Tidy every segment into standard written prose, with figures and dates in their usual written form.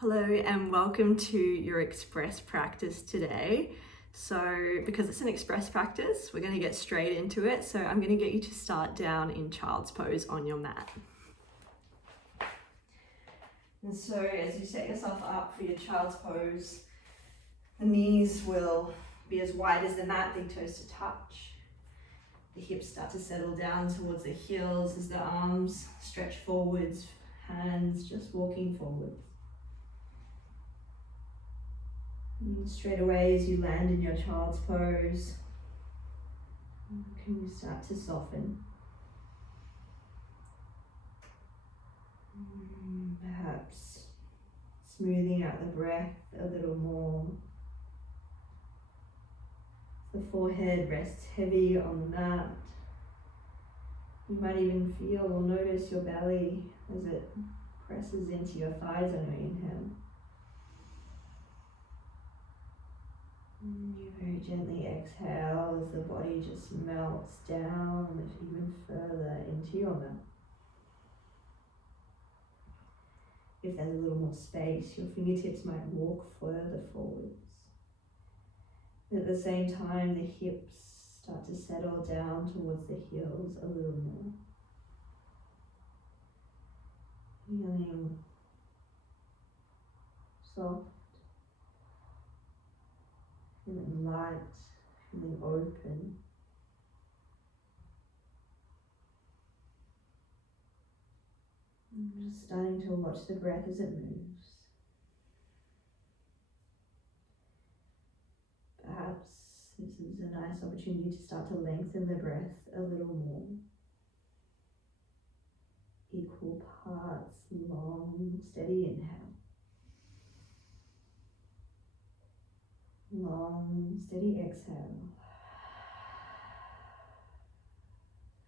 Hello and welcome to your express practice today. So because it's an express practice, we're going to get straight into it. So I'm going to get you to start down in child's pose on your mat. And so as you set yourself up for your child's pose, the knees will be as wide as the mat, big toes to touch. The hips start to settle down towards the heels as the arms stretch forwards, hands just walking forwards. And straight away as you land in your child's pose, can you start to soften? Perhaps smoothing out the breath a little more. The forehead rests heavy on the mat. You might even feel or notice your belly as it presses into your thighs on your inhale. You very gently exhale as the body just melts down even further into your mat. If there's a little more space, your fingertips might walk further forwards. At the same time, the hips start to settle down towards the heels a little more. Feeling soft, feeling light, feeling open. And just starting to watch the breath as it moves. Perhaps this is a nice opportunity to start to lengthen the breath a little more. Equal parts, long, steady inhale. Long, steady exhale.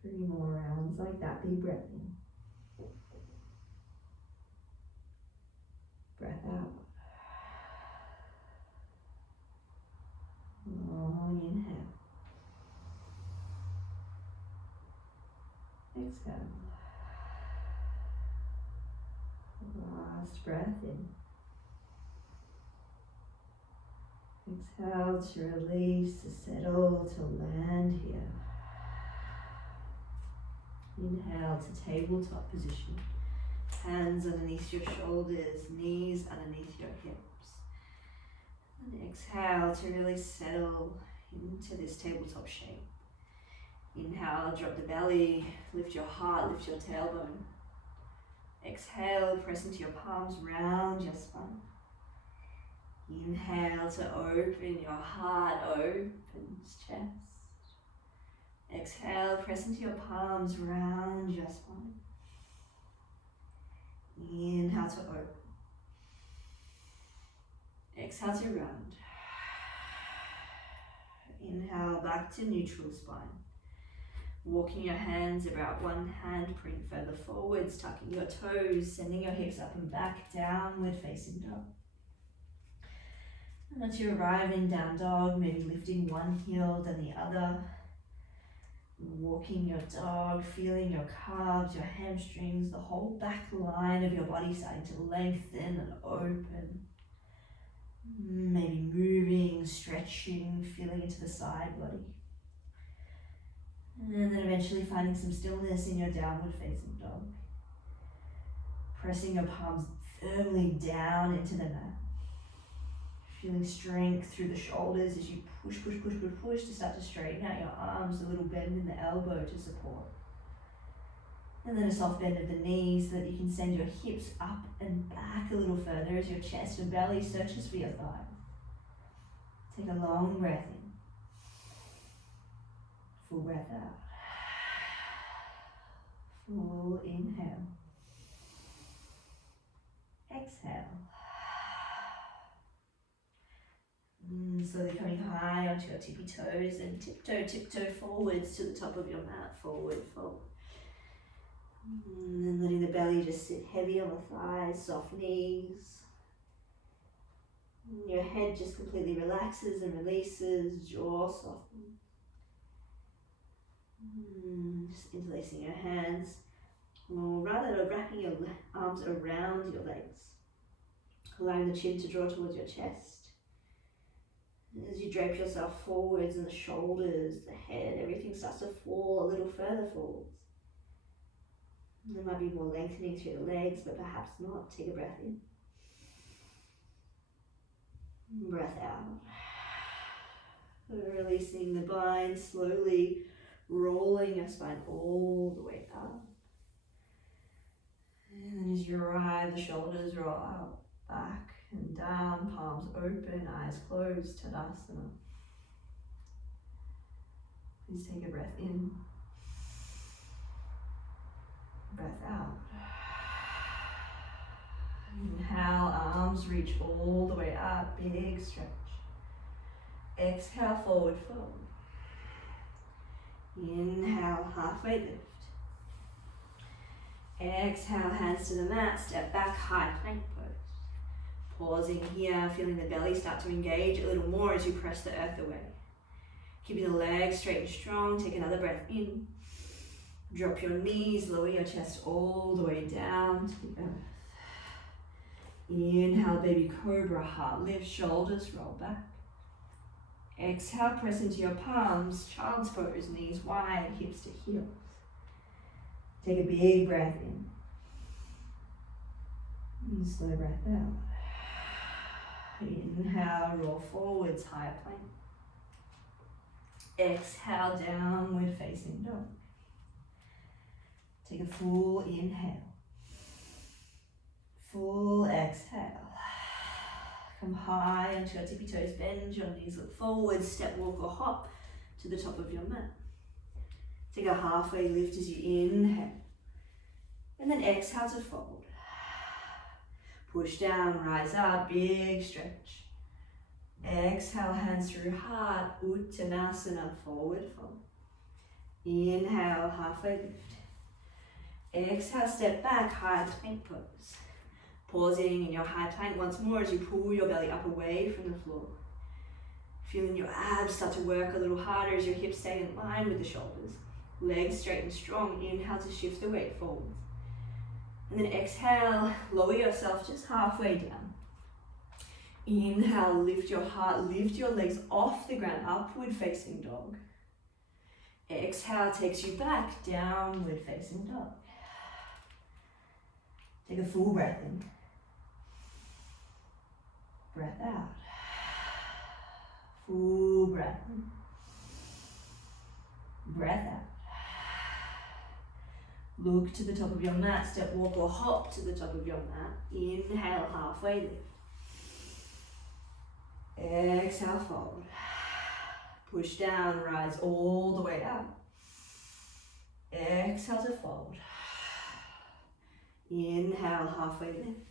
3 more rounds like that. Big breath in. Breath out. Long inhale. Exhale. Last breath in. Exhale to release, to settle, to land here. Inhale to tabletop position. Hands underneath your shoulders, knees underneath your hips. And exhale to really settle into this tabletop shape. Inhale, drop the belly, lift your heart, lift your tailbone. Exhale, press into your palms, round your spine. Inhale to open your heart, opens chest. Exhale, press into your palms, round your spine. Inhale to open. Exhale to round. Inhale back to neutral spine. Walking your hands about one handprint further forwards, tucking your toes, sending your hips up and back, downward facing dog. And once you arrive in down dog, maybe lifting one heel then the other. Walking your dog, feeling your calves, your hamstrings, the whole back line of your body starting to lengthen and open. Maybe moving, stretching, feeling into the side body. And then eventually finding some stillness in your downward facing dog. Pressing your palms firmly down into the mat. Feeling strength through the shoulders as you push to start to straighten out your arms, a little bend in the elbow to support. And then a soft bend of the knees so that you can send your hips up and back a little further as your chest and belly searches for your thighs. Take a long breath in. Full breath out. Full inhale. Exhale. Slowly coming high onto your tippy toes and tiptoe forwards to the top of your mat. Forward, fold. And then letting the belly just sit heavy on the thighs, soft knees. Your head just completely relaxes and releases, jaw softens. Just interlacing your hands, or rather wrapping your arms around your legs. allowing the chin to draw towards your chest. And as you drape yourself forwards and the shoulders, the head, everything starts to fall a little further forwards. And there might be more lengthening through the legs, but perhaps not. Take a breath in. Breath out. Releasing the bind, slowly rolling your spine all the way up. And then as you arrive, the shoulders roll out, back and down, palms open, eyes closed, Tadasana. Please take a breath in. Breath out. Inhale, arms reach all the way up, big stretch. Exhale, forward fold. Inhale, halfway lift. Exhale, hands to the mat, step back, high plank pose. Pausing here, feeling the belly start to engage a little more as you press the earth away. Keeping the legs straight and strong, take another breath in. Drop your knees, lower your chest all the way down to the earth. Inhale, baby cobra, heart lift, shoulders roll back. Exhale, press into your palms, child's pose, knees wide, hips to heels. Take a big breath in. And slow breath out. Inhale, roll forwards, high plank. Exhale, downward facing dog. Take a full inhale. Full exhale. Come high onto your tippy toes, bend your knees, look forward, step, walk or hop to the top of your mat. Take a halfway lift as you inhale. And then exhale to fold. Push down, rise up, big stretch. Exhale, hands through heart, Uttanasana, forward fold. Inhale, halfway lift. Exhale, step back, high plank pose. Pausing in your high plank once more as you pull your belly up away from the floor. Feeling your abs start to work a little harder as your hips stay in line with the shoulders. Legs straight and strong. Inhale to shift the weight forwards. And then exhale, lower yourself just halfway down. Inhale, lift your heart, lift your legs off the ground, upward facing dog. Exhale takes you back, downward facing dog. Take a full breath in. Breath out. Full breath in. Breath out. Look to the top of your mat, step, walk or hop to the top of your mat. Inhale, halfway lift. Exhale, fold. Push down, rise all the way up. Exhale to fold. Inhale, halfway lift.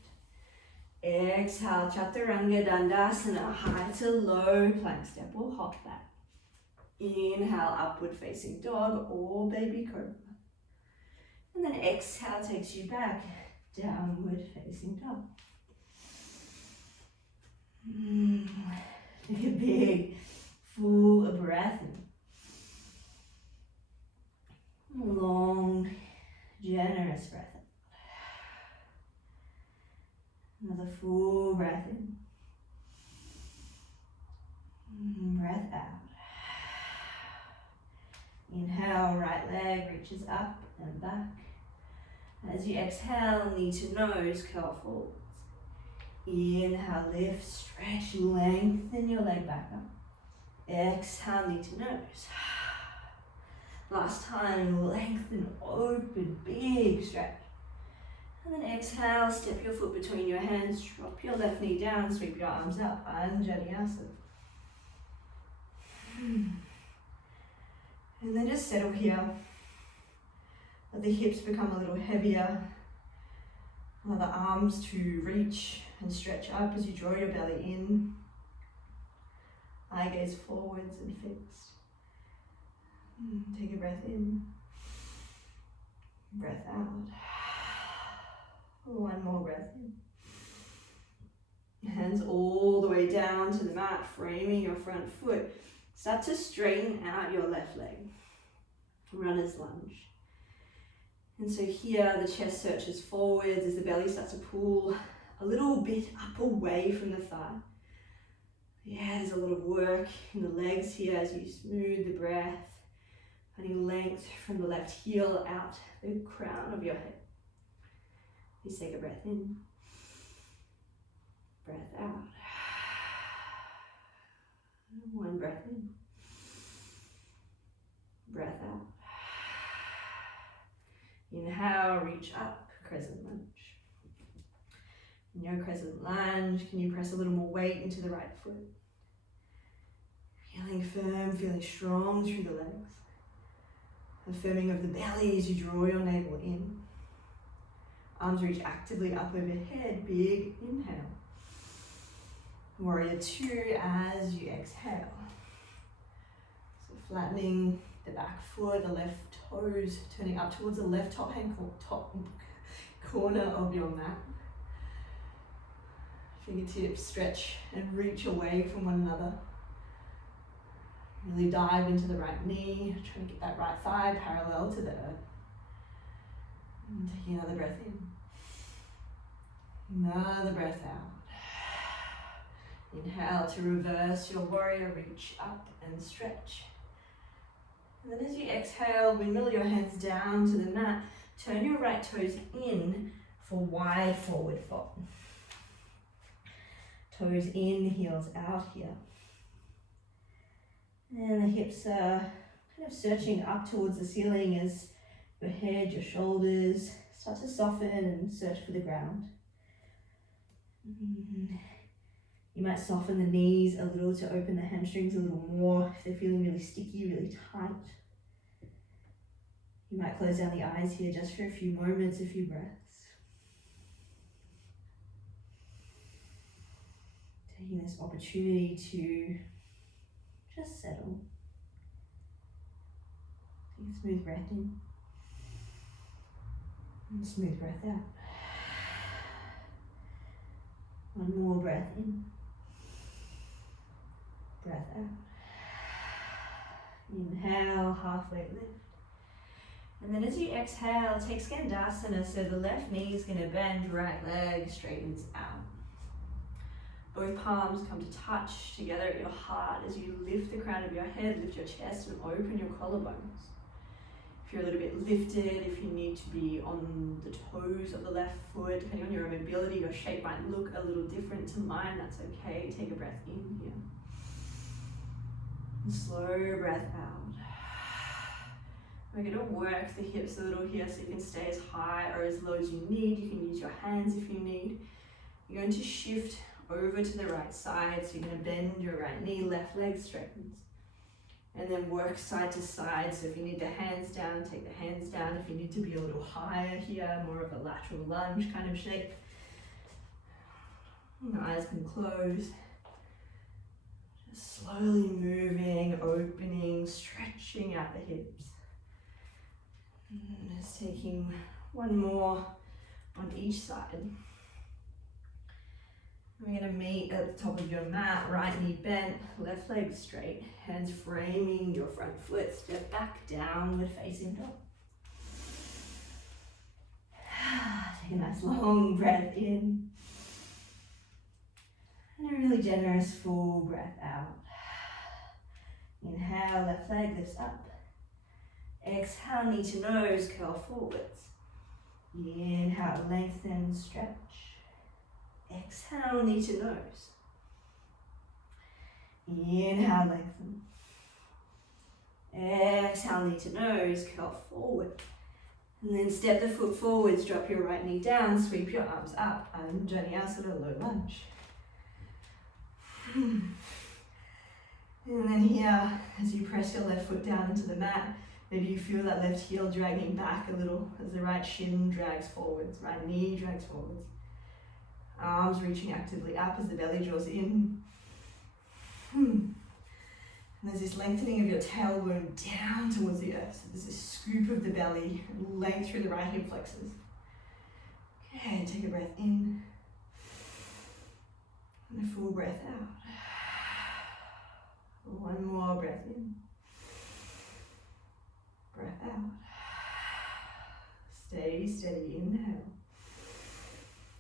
Exhale, Chaturanga Dandasana, high to low plank step or hop back. Inhale, upward facing dog or baby cobra. And then exhale takes you back, downward facing dog. Take a big, full breath in. Long, generous breath in. Another full breath in. Breath out. Inhale, right leg reaches up and back. As you exhale, knee to nose, curl forwards. Inhale, lift, stretch, lengthen your leg back up. Exhale, knee to nose. Last time, lengthen, open, big stretch. And then exhale, step your foot between your hands, drop your left knee down, sweep your arms up, Vinyasa. And then just settle here. Let the hips become a little heavier. Allow the arms to reach and stretch up as you draw your belly in. Eye gaze forwards and fixed. Take a breath in. Breath out. One more breath in. Hands all the way down to the mat, framing your front foot. Start to straighten out your left leg. Runner's lunge. And so here the chest searches forwards as the belly starts to pull a little bit up away from the thigh. Yeah, there's a lot of work in the legs here as you smooth the breath, finding length from the left heel out the crown of your head. Please take a breath in, breath out. One breath in, breath out. Inhale, reach up, Crescent Lunge. In your Crescent Lunge, can you press a little more weight into the right foot? Feeling firm, feeling strong through the legs. A firming of the belly as you draw your navel in. Arms reach actively up overhead, big inhale. Warrior Two as you exhale. So flattening the back foot, the left toes turning up towards the left top corner of your mat. Fingertips stretch and reach away from one another. Really dive into the right knee, trying to get that right thigh parallel to the earth. And taking another breath in. Another breath out. Inhale to reverse your warrior, reach up and stretch. And then as you exhale, windmill your hands down to the mat. Turn your right toes in for wide forward fold. Toes in, heels out here. And the hips are kind of searching up towards the ceiling as your head, your shoulders start to soften and search for the ground. You might soften the knees a little to open the hamstrings a little more if they're feeling really sticky, really tight. You might close down the eyes here just for a few moments, a few breaths. Taking this opportunity to just settle. Take a smooth breath in and a smooth breath out. One more breath in, breath out. Inhale, halfway lift. And then as you exhale, take Skandasana, so the left knee is going to bend, right leg straightens out. Both palms come to touch together at your heart as you lift the crown of your head, lift your chest and open your collarbones. If you're a little bit lifted, if you need to be on the toes of the left foot, depending on your mobility, your shape might look a little different to mine, that's okay. Take a breath in here. And slow breath out. We're going to work the hips a little here so you can stay as high or as low as you need. You can use your hands if you need. You're going to shift over to the right side, so you're going to bend your right knee, left leg straightens. And then work side to side, so if you need the hands down, take the hands down. If you need to be a little higher here, more of a lateral lunge kind of shape. And the eyes can close. Just slowly moving, opening, stretching out the hips. And just taking one more on each side. We're going to meet at the top of your mat, right knee bent, left leg straight, hands framing your front foot, step back, downward facing dog. Take a nice long breath in, and a really generous full breath out. Inhale, left leg lifts up. Exhale, knee to nose, curl forwards. Inhale, lengthen, stretch. Exhale, knee to nose. Inhale, lengthen. Exhale, knee to nose, curl forward. And then step the foot forwards, drop your right knee down, sweep your arms up, and Vinyasa, low lunge. And then here, as you press your left foot down into the mat, maybe you feel that left heel dragging back a little as the right shin drags forwards, right knee drags forwards. Arms reaching actively up as the belly draws in. And there's this lengthening of your tailbone down towards the earth. So there's this scoop of the belly, length through the right hip flexors. Okay, take a breath in. And a full breath out. One more breath in. Breath out. Stay steady, inhale.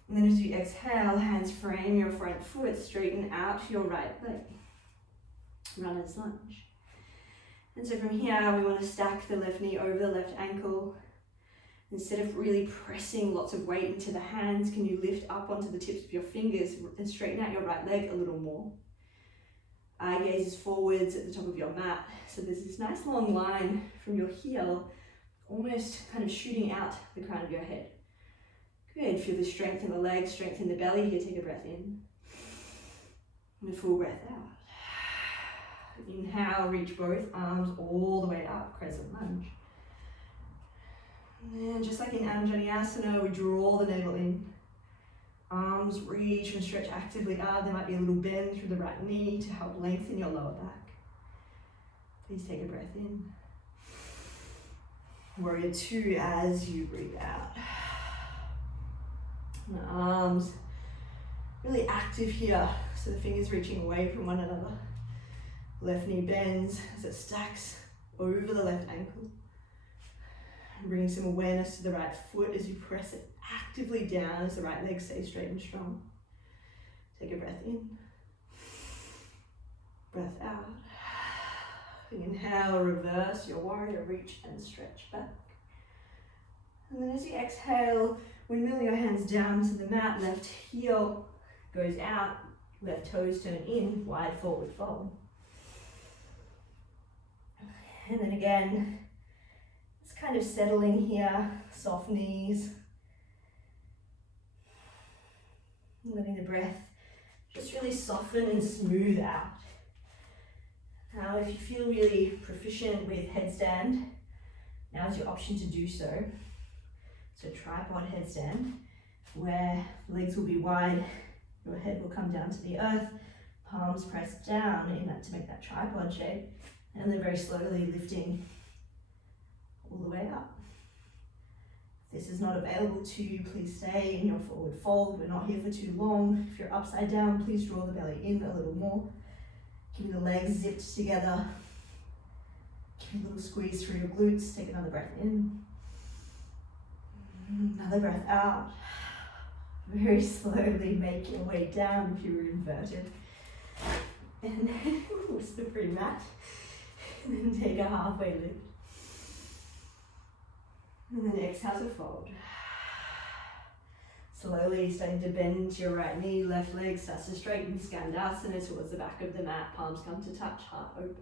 And then as you exhale, hands frame your front foot, straighten out your right leg. Runner's lunge. And so from here, we want to stack the left knee over the left ankle. Instead of really pressing lots of weight into the hands, can you lift up onto the tips of your fingers and straighten out your right leg a little more? Eye gaze is forwards at the top of your mat. So there's this nice long line from your heel, almost kind of shooting out the crown of your head. Good, feel the strength in the legs, strength in the belly. Here, take a breath in. And a full breath out. Inhale, reach both arms all the way up, Crescent Lunge. And just like in Vinyasa, we draw the navel in. Arms reach and stretch actively up. There might be a little bend through the right knee to help lengthen your lower back. Please take a breath in. Warrior 2 as you breathe out. And the arms really active here, so the fingers reaching away from one another. Left knee bends as it stacks over the left ankle. Bringing some awareness to the right foot as you press it actively down as the right leg stays straight and strong. Take a breath in. Breath out. Inhale, reverse your warrior, reach and stretch back. And then as you exhale, windmill your hands down to the mat, left heel goes out, left toes turn in, wide forward fold. And then again, it's kind of settling here, soft knees. Letting the breath just really soften and smooth out. Now, if you feel really proficient with headstand, now's your option to do so. So tripod headstand, where legs will be wide, your head will come down to the earth, palms pressed down in that to make that tripod shape, and then very slowly lifting all the way up. If this is not available to you, please stay in your forward fold. We're not here for too long. If you're upside down, please draw the belly in a little more. Keeping the legs zipped together. Give a little squeeze through your glutes. Take another breath in. Another breath out. Very slowly make your way down if you were inverted. And then slippery mat. And then take a halfway lift. And then exhale to fold. Slowly starting to bend your right knee, left leg starts to straighten, Skandasana towards the back of the mat, palms come to touch, heart open.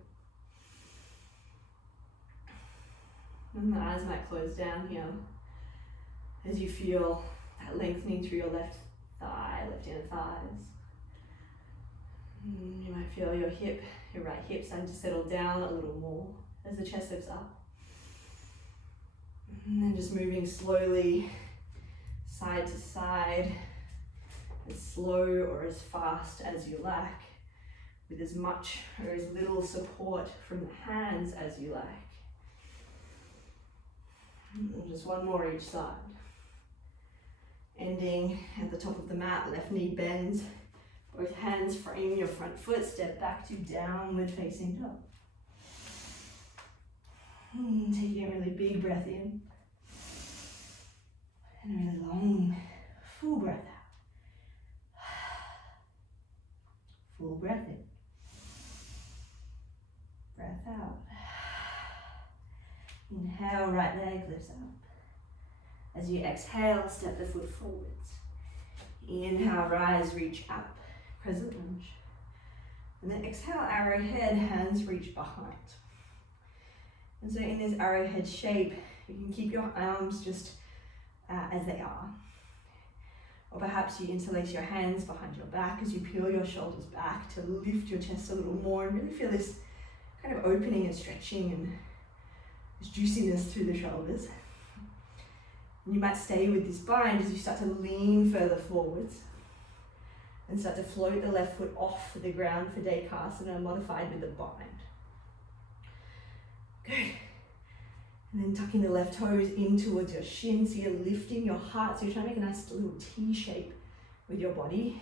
And the eyes might close down here as you feel that lengthening through your left thigh, left inner thighs. You might feel your right hip starting to settle down a little more as the chest lifts up. And then just moving slowly side to side, as slow or as fast as you like, with as much or as little support from the hands as you like. And just one more each side. Ending at the top of the mat, left knee bends, both hands frame your front foot, step back to downward facing dog. Taking a really big breath in. And a really long, full breath out. Full breath in. Breath out. Inhale, right leg lifts up. As you exhale, step the foot forwards. Inhale, rise, reach up. Crescent lunge. And then exhale, arrowhead, hands reach behind. And so in this arrowhead shape, you can keep your arms just as they are. Or perhaps you interlace your hands behind your back as you peel your shoulders back to lift your chest a little more and really feel this kind of opening and stretching and this juiciness through the shoulders. And you might stay with this bind as you start to lean further forwards and start to float the left foot off the ground for Dekasana, modified with a bind. Good. And then tucking the left toes in towards your shins, so you're lifting your heart, so you're trying to make a nice little T shape with your body.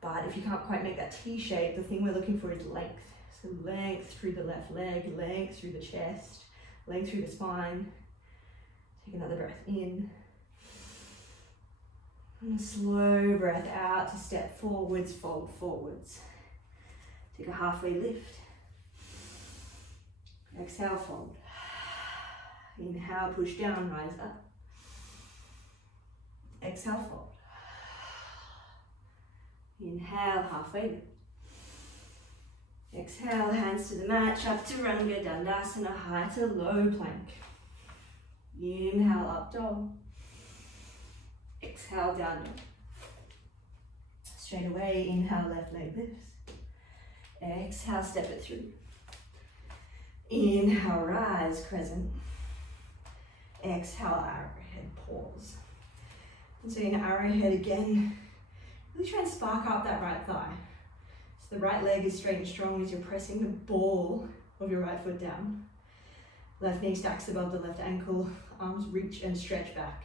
But if you can't quite make that T shape, the thing we're looking for is length. So length through the left leg, length through the chest, length through the spine. Take another breath in. And a slow breath out to step forwards, fold forwards. Take a halfway lift. Exhale, fold. Inhale, push down, rise up. Exhale, fold. Inhale, halfway lift. Exhale, hands to the mat, Chaturanga, Dandasana, high to low plank. Inhale, up dog. Exhale, down dog. Straight away, inhale, left leg lifts. Exhale, step it through. Inhale, rise, crescent. Exhale, arrowhead, pause. And so in arrowhead again, really try and spark up that right thigh. So the right leg is straight and strong as you're pressing the ball of your right foot down. Left knee stacks above the left ankle, arms reach and stretch back.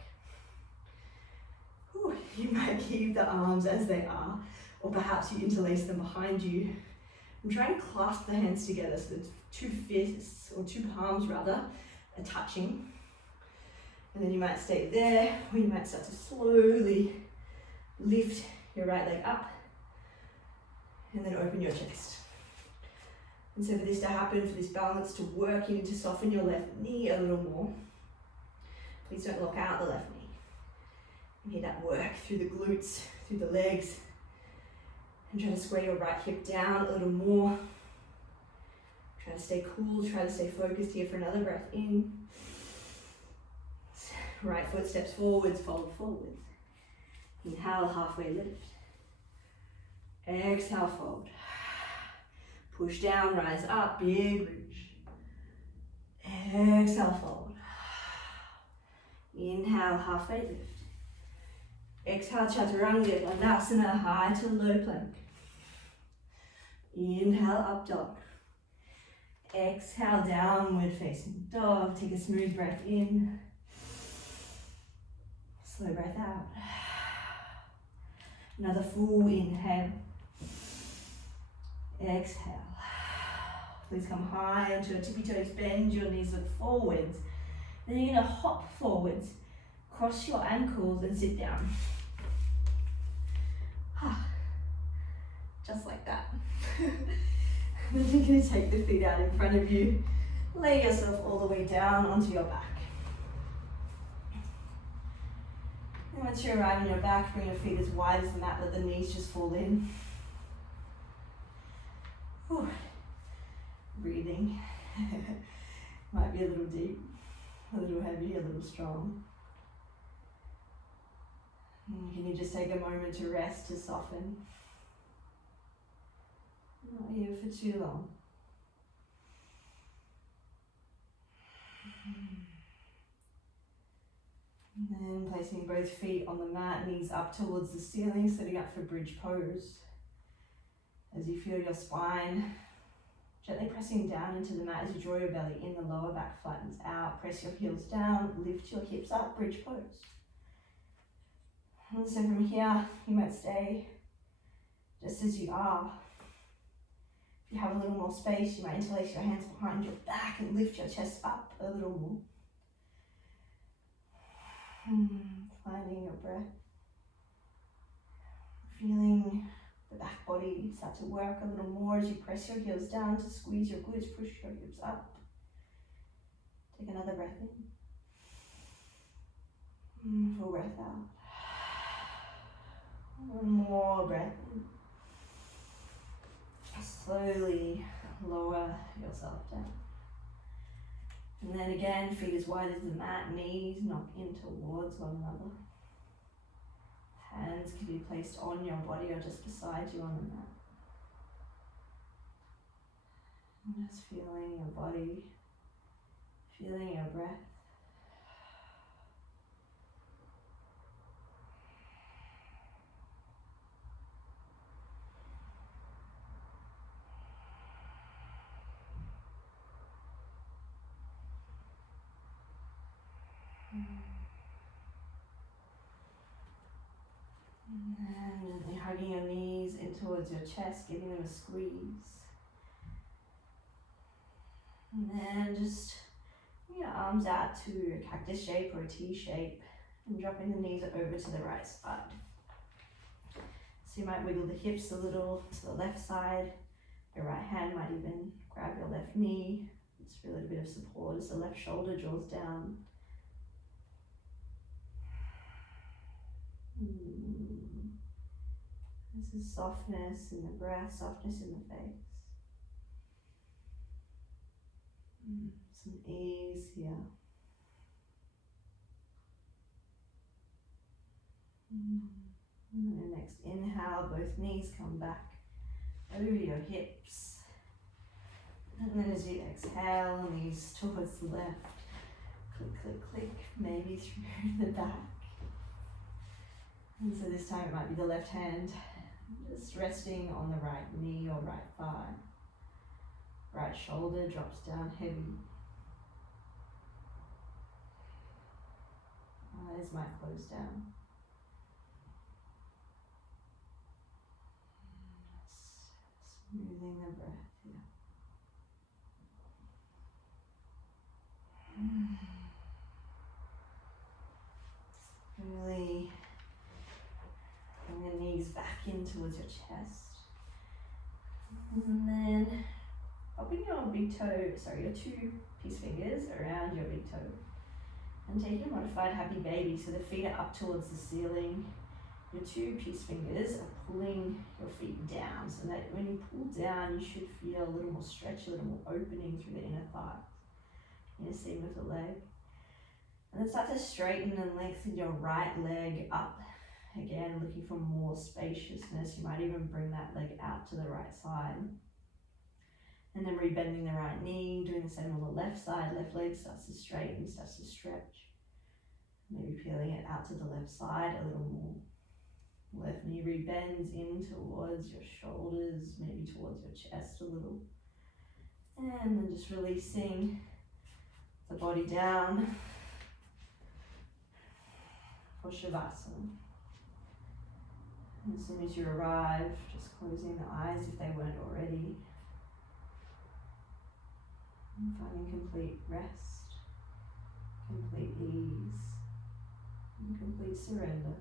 Whew, you might keep the arms as they are, or perhaps you interlace them behind you. And try and clasp the hands together so the two fists, or two palms rather, are touching. And then you might stay there, or you might start to slowly lift your right leg up, and then open your chest. And so for this to happen, for this balance to work, you need to soften your left knee a little more. Please don't lock out the left knee. You need that work through the glutes, through the legs. And try to square your right hip down a little more. Try to stay cool, try to stay focused here for another breath in. Right foot steps forwards, fold forwards. Inhale, halfway lift. Exhale, fold. Push down, rise up, big reach. Exhale, fold. Inhale, halfway lift. Exhale, Chaturanga, Dandasana, high to low plank. Inhale, up dog. Exhale, downward facing dog. Take a smooth breath in. Slow breath out. Another full inhale. Exhale. Please come high onto your tippy toes, bend your knees, look forwards. Then you're going to hop forwards, cross your ankles and sit down. Just like that. Then you're going to take the feet out in front of you, lay yourself all the way down onto your back. And once you arrive on your back, bring your feet as wide as the mat, let the knees just fall in. Whew. Breathing. Might be a little deep, a little heavy, a little strong. Can you just take a moment to rest, to soften? Not here for too long. And then placing both feet on the mat, knees up towards the ceiling, setting up for bridge pose. As you feel your spine gently pressing down into the mat as you draw your belly in, the lower back flattens out. Press your heels down, lift your hips up, bridge pose. And so from here, you might stay just as you are. If you have a little more space, you might interlace your hands behind your back and lift your chest up a little more. Finding your breath. Feeling the back body start to work a little more as you press your heels down to squeeze your glutes, push your hips up. Take another breath in. Full breath out. One more breath in. Slowly lower yourself down. And then again, feet as wide as the mat, knees knock in towards one another. Hands can be placed on your body or just beside you on the mat. And just feeling your body, feeling your breath. And gently hugging your knees in towards your chest, giving them a squeeze. And then just bring your arms out to a cactus shape or a T shape and dropping the knees over to the right side. So you might wiggle the hips a little to the left side. Your right hand might even grab your left knee. Just for a little bit of support as the left shoulder draws down. This is softness in the breath, softness in the face. Some ease here. And then the next inhale, both knees come back over your hips. And then as you exhale, knees towards the left. Click, click, click, maybe through the back. And so this time it might be the left hand just resting on the right knee or right thigh. Right shoulder drops down heavy. Eyes might close down. Smoothing the breath here. Really bring the knees back in towards your chest. And then popping your your 2 peace fingers around your big toe. And taking a modified happy baby, so the feet are up towards the ceiling. Your 2 peace fingers are pulling your feet down, so that when you pull down, you should feel a little more stretch, a little more opening through the inner thighs, inner seam of the leg. And then start to straighten and lengthen your right leg up. Again, looking for more spaciousness. You might even bring that leg out to the right side. And then rebending the right knee, doing the same on the left side. Left leg starts to straighten, starts to stretch. Maybe peeling it out to the left side a little more. Left knee rebends in towards your shoulders, maybe towards your chest a little. And then just releasing the body down for Shavasana. And as soon as you arrive, just closing the eyes if they weren't already. And finding complete rest, complete ease, and complete surrender.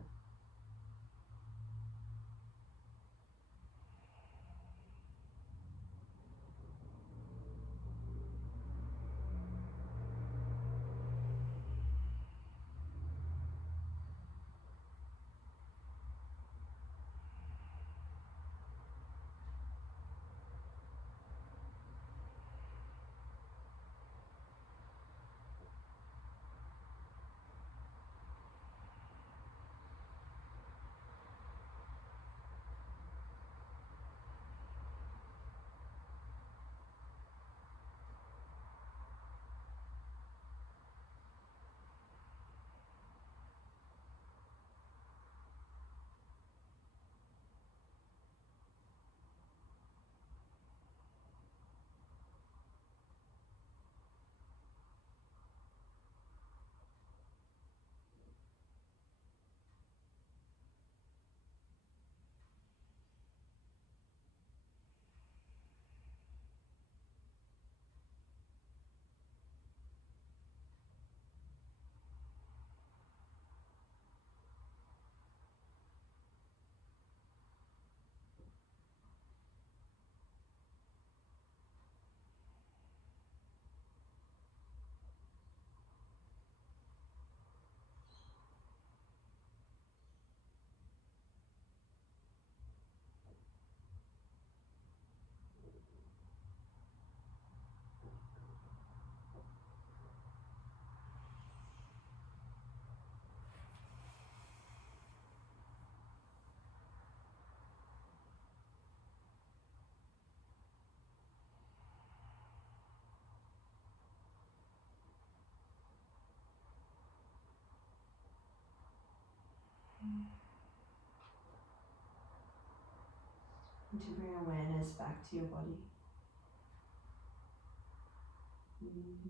And to bring awareness back to your body.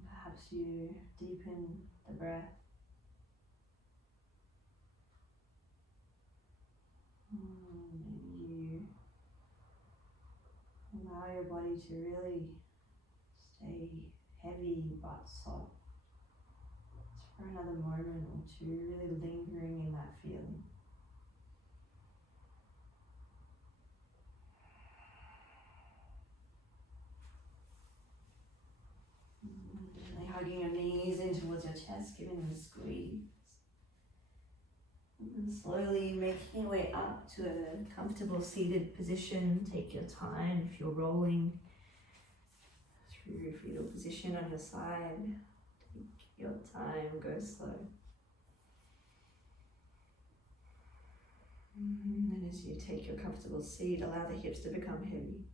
Perhaps you deepen the breath. Maybe you allow your body to really stay heavy but soft. Just for another moment or two, really lingering in that feeling. bringing your knees in towards your chest, giving them a squeeze. And slowly making your way up to a comfortable seated position. Take your time if you're rolling through fetal position on your side. Take your time, go slow. And then as you take your comfortable seat, allow the hips to become heavy.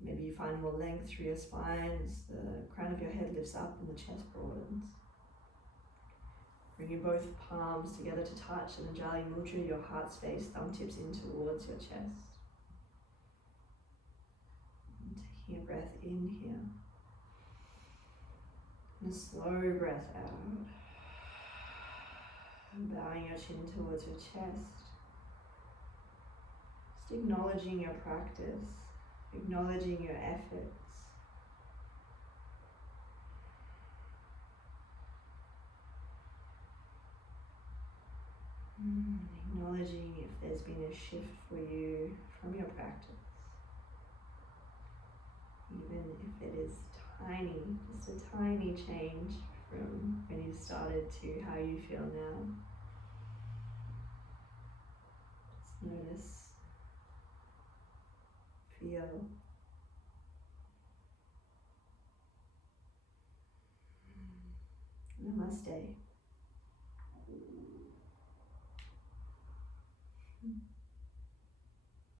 Maybe you find more length through your spine as the crown of your head lifts up and the chest broadens. Bringing both palms together to touch and Anjali Mudra, your heart space, thumb tips in towards your chest. And taking a breath in here. And a slow breath out. And bowing your chin towards your chest. Just acknowledging your practice, acknowledging your efforts. Acknowledging if there's been a shift for you from your practice. Even if it is tiny, just a tiny change from when you started to how you feel now. Just notice, feel. Namaste.